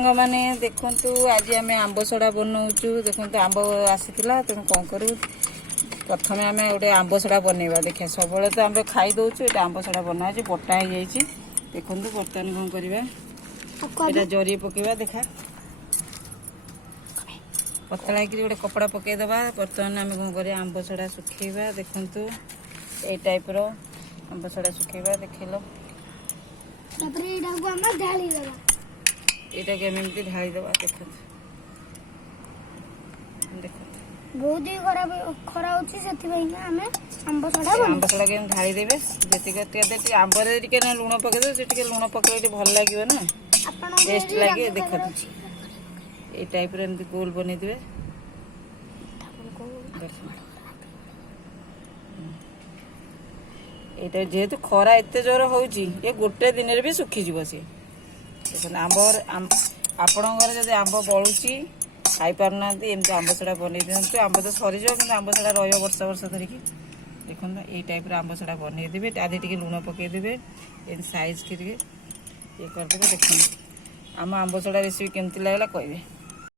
सांग मैंने देखु आज आम आंबसड़ा बनाऊँ देखो आंब आसीला तेणु कौन करूँ प्रथम आम गोटे आंबसड़ा बनवा देखिए सब तो आम खाई दौचु ये आंबसड़ा बना बटा हो जाए देखो बर्तमान कौन करवा जरी पकेवा देखा पतला गोटे कपड़ा पकईदे बर्तमान आम कौन कर आंबसड़ा सुखेवा देखु ये टाइप आंबसड़ा सुखेवा देखेल यहाँ के एमती ढाई दबा देख बहुत ही खराब खरा होची सेति भाई हमें आंबसड़ा के ढाई देबे जति आंबर टिके ना लूण पके दे टिके लूण पके भल लागियो ना टेस्ट लागे देख ए टाइप रे एमती गोल बने देबे एटा जेहेतु खरा एते जोर होउची ये गोटे दिन रे भी सुखी जीवो से देखो आंब आपणकर जब आंब बलुची खाई पारना एमती आंबसड़ा बनई दिखाँ आंब तो सरीज कि आंबसड़ा रर्ष वर्ष धरिकी देखो ये टाइप आंबसड़ा बनई देवे आधे टे लुण पकईदे साइज के ये करदे देखो आम आंबसड़ा रेसिपी केमती लगला कहे।